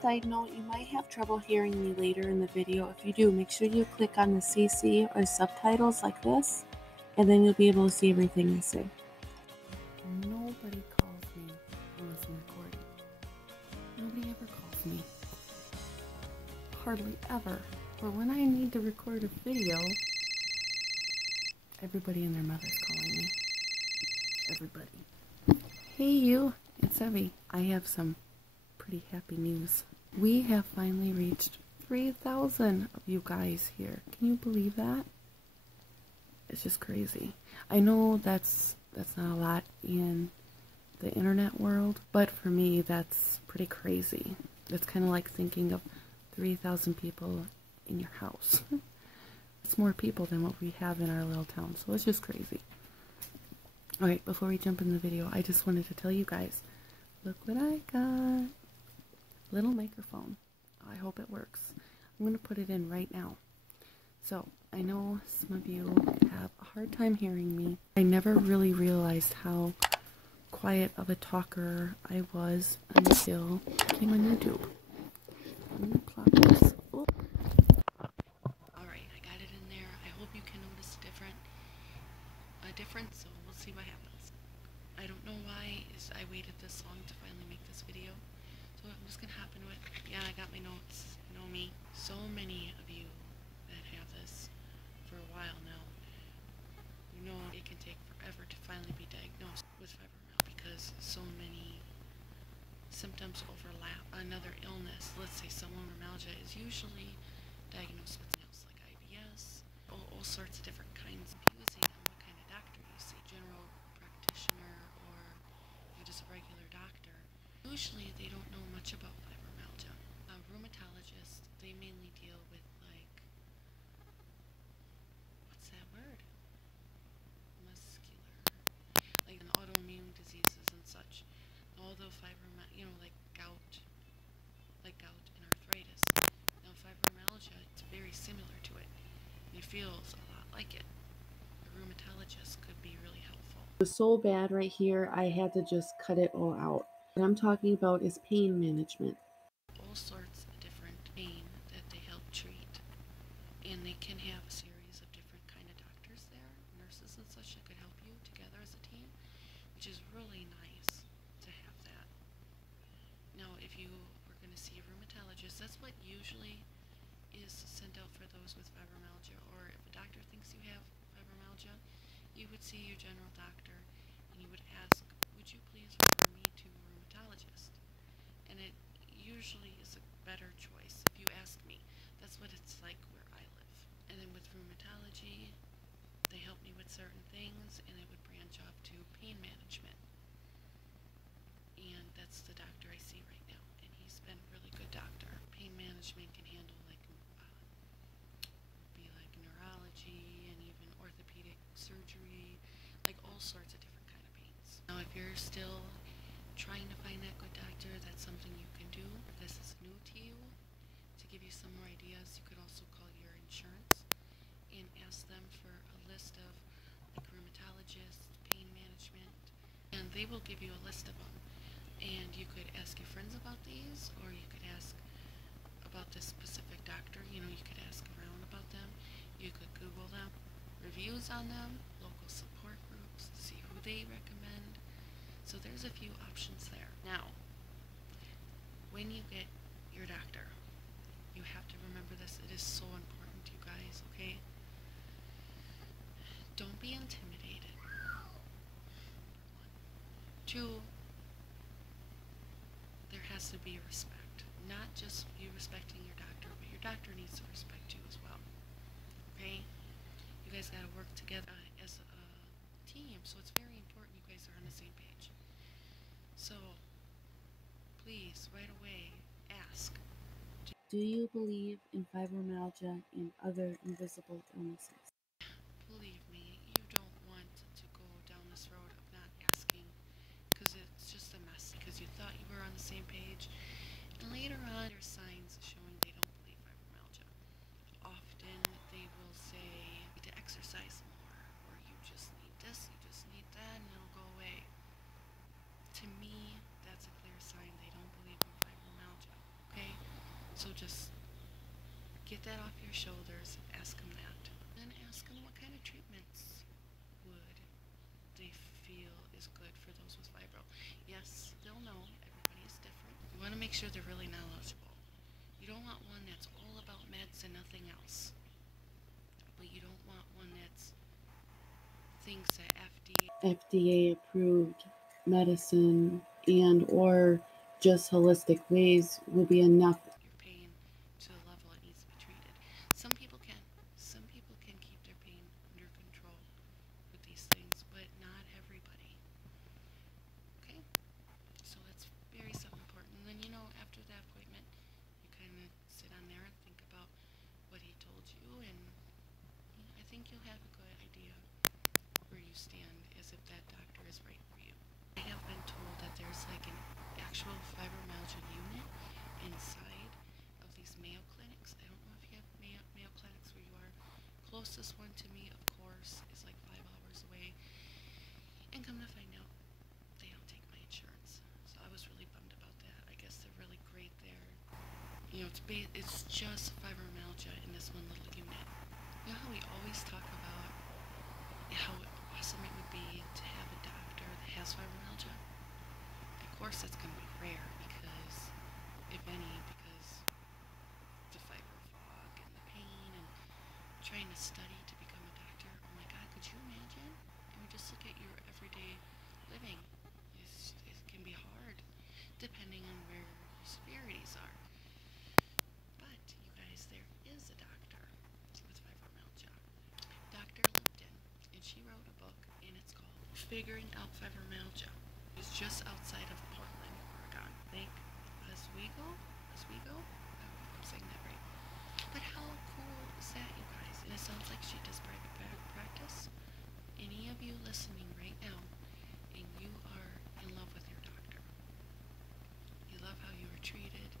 Side note, you might have trouble hearing me later in the video. If you do, make sure you click on the CC or subtitles like this, and then you'll be able to see everything I say. Nobody calls me unless I'm recording. Nobody ever calls me. Hardly ever. But when I need to record a video, everybody and their mother's calling me. Everybody. Hey you, it's Evie. I have some pretty happy news. We have finally reached 3,000 of you guys here. Can you believe that? It's just crazy. I know that's not a lot in the internet world, but for me that's pretty crazy. It's kind of like thinking of 3,000 people in your house. It's more people than what we have in our little town, so it's just crazy. Alright, before we jump in the video, I just wanted to tell you guys, look what I got. Little microphone. I hope it works. I'm going to put it in right now. So, I know some of you have a hard time hearing me. I never really realized how quiet of a talker I was until I came on YouTube. I'm going to plop this. Oh. Alright, I got it in there. I hope you can notice a difference, so we'll see what happens. I don't know why I waited this long to finally make this video. So I'm just gonna hop into it. Yeah, I got my notes. You know me. So many of you that have this for a while now, you know it can take forever to finally be diagnosed with fibromyalgia because so many symptoms overlap. Another illness, let's say fibromyalgia, is usually diagnosed with something else like IBS, all sorts of different kinds, depending on what kind of doctor you see, general practitioner or just a regular doctor. Usually they don't know much about fibromyalgia. Rheumatologists, they mainly deal with what's that word? Muscular, like autoimmune diseases and such. Although fibromyalgia, like gout and arthritis. Now fibromyalgia, it's very similar to it. It feels a lot like it. A rheumatologist could be really helpful. It was so bad right here, I had to just cut it all out. What I'm talking about is pain management. All sorts of different pain that they help treat. And they can have a series of different kind of doctors there, nurses and such, that could help you together as a team, which is really nice to have that. Now, if you were going to see a rheumatologist, that's what usually is sent out for those with fibromyalgia, or if a doctor thinks you have fibromyalgia, you would see your general doctor and you would ask, would you please refer me to a rheumatologist? And it usually is a better choice if you ask me. That's what it's like where I live. And then with rheumatology, they help me with certain things, and it would branch off to pain management. And that's the doctor I see right now, and he's been a really good doctor. Pain management can handle neurology and even orthopedic surgery, like all sorts of different kind of pains. Now, if you're still trying to find that good doctor, that's something you can do. If this is new to you, to give you some more ideas, you could also call your insurance and ask them for a list of like rheumatologists, pain management, and they will give you a list of them. And you could ask your friends about these, or you could ask about this specific doctor. You know, you could ask around about them. You could Google them, reviews on them, local support groups, see who they recommend. So there's a few options there. Now, when you get your doctor, you have to remember this. It is so important, you guys, okay? Don't be intimidated. 2, there has to be respect. Not just you respecting your doctor, but your doctor needs to respect you as well. Okay? You guys gotta work together as a team, so it's very important you guys are on the same page. So, please, right away, ask. Do you believe in fibromyalgia and other invisible illnesses? Believe me, you don't want to go down this road of not asking, because it's just a mess, because you thought you were on the same page, and later on there's signs showing they don't believe fibromyalgia. Often they will say you need to exercise more, or you just need this, you just need that, and it'll go away. To me, that's a clear sign they don't believe in fibromyalgia, okay? So just get that off your shoulders. Ask them that. Then ask them what kind of treatments would they feel is good for those with fibro. Yes, they'll know. Everybody's different. You want to make sure they're really knowledgeable. You don't want one that's all about meds and nothing else. But you don't want one that's thinks that FDA approved medicine and or just holistic ways will be enough. Your pain to the level it needs to be treated. Some people can. Some people can keep their pain under control with these things, but not everybody. Okay? So that's very something important. And then, you know, after that appointment, you kind of sit on there and think about what he told you, and I think you'll have a good idea where you stand as if that doctor is right for you. I have been told that there's like an actual fibromyalgia unit inside of these Mayo clinics. I don't know if you have Mayo clinics where you are. Closest one to me, of course, is like 5 hours away. And come to find out, they don't take my insurance. So I was really bummed about that. I guess they're really great there. You know, it's just fibromyalgia in this one little unit. You know how we always talk about how awesome it would be to have a doctor that has fibromyalgia? Of course, that's going to be rare because, if any, because the fibro fog and the pain and trying to study to become a doctor. Oh my God, could you imagine? I mean, just look at your everyday living. It can be hard depending on where your severities are. But, you guys, there is a doctor with fibromyalgia. Dr. Lipton, and she wrote a book, and it's called Figuring Out Fibromyalgia. It's just outside of Portland, Oregon. I think Oswego? Oswego? I don't know if I'm saying that right. But how cool is that, you guys? And it sounds like she does private practice. Any of you listening right now, and you are in love with your doctor. You love how you were treated.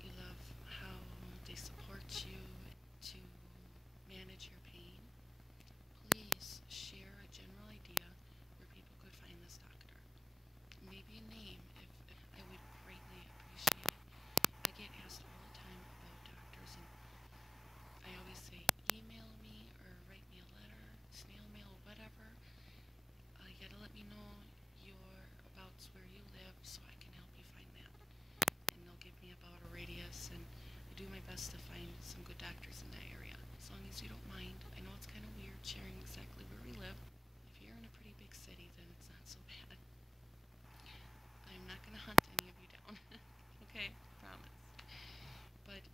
You love how they support you to manage your pain. Please share a general idea where people could find this doctor. Maybe a name, if I would greatly appreciate it. I get asked all the time about doctors, and I always say email me or write me a letter, snail mail, whatever. You gotta let me know your abouts where you live so I can help you find that. And they'll give me about a radius, and I do my best to find some good doctors in that area. As long as you don't mind. I know it's kind of weird sharing exactly where we live. If you're in a pretty big city, then it's not so bad. I'm not going to hunt any of you down. Okay? Promise. But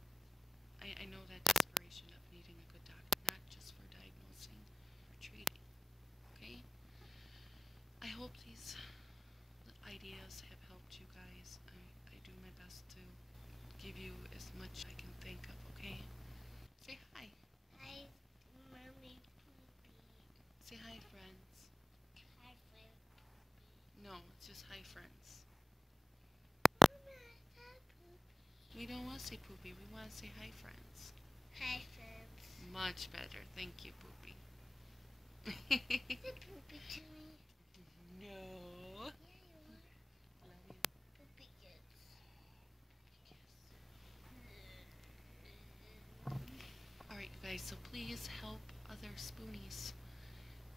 I know that desperation of needing a good doctor, not just for diagnosing, for treating. Okay? I hope these ideas have helped you guys. I do my best to give you as much I can think of, okay? Say hi. Hi, Mommy Poopy. Say hi, friends. Hi, friend. No, it's just hi, friends. Mama, hi, Poopy. We don't want to say poopy. We want to say hi, friends. Hi, friends. Much better. Thank you, poopy. Say Poopy to me. No. Yeah, you are. Love you. Poopy kiss. Alright, you guys, so please help other spoonies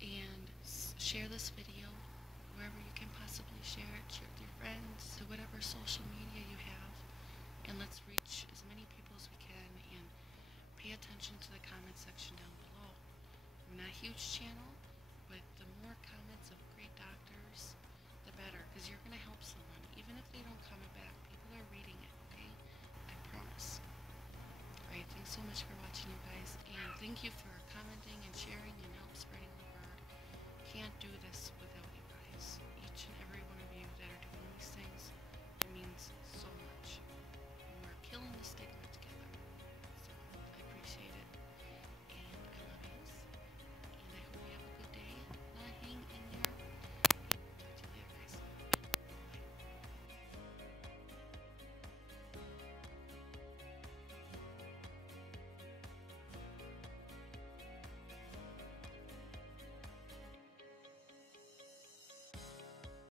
and share this video wherever you can possibly share it. Share it with your friends, to whatever social media you have, and let's reach as many people as we can, and pay attention to the comment section down below. We're not a huge channel, but the more comments of great doctors, the better, because you're going to help someone. Even if they don't comment back, people are reading it, okay? I promise. Alright, thanks so much for watching, you guys, and thank you for commenting and sharing and help spreading the word. Can't do this without you guys. Each and every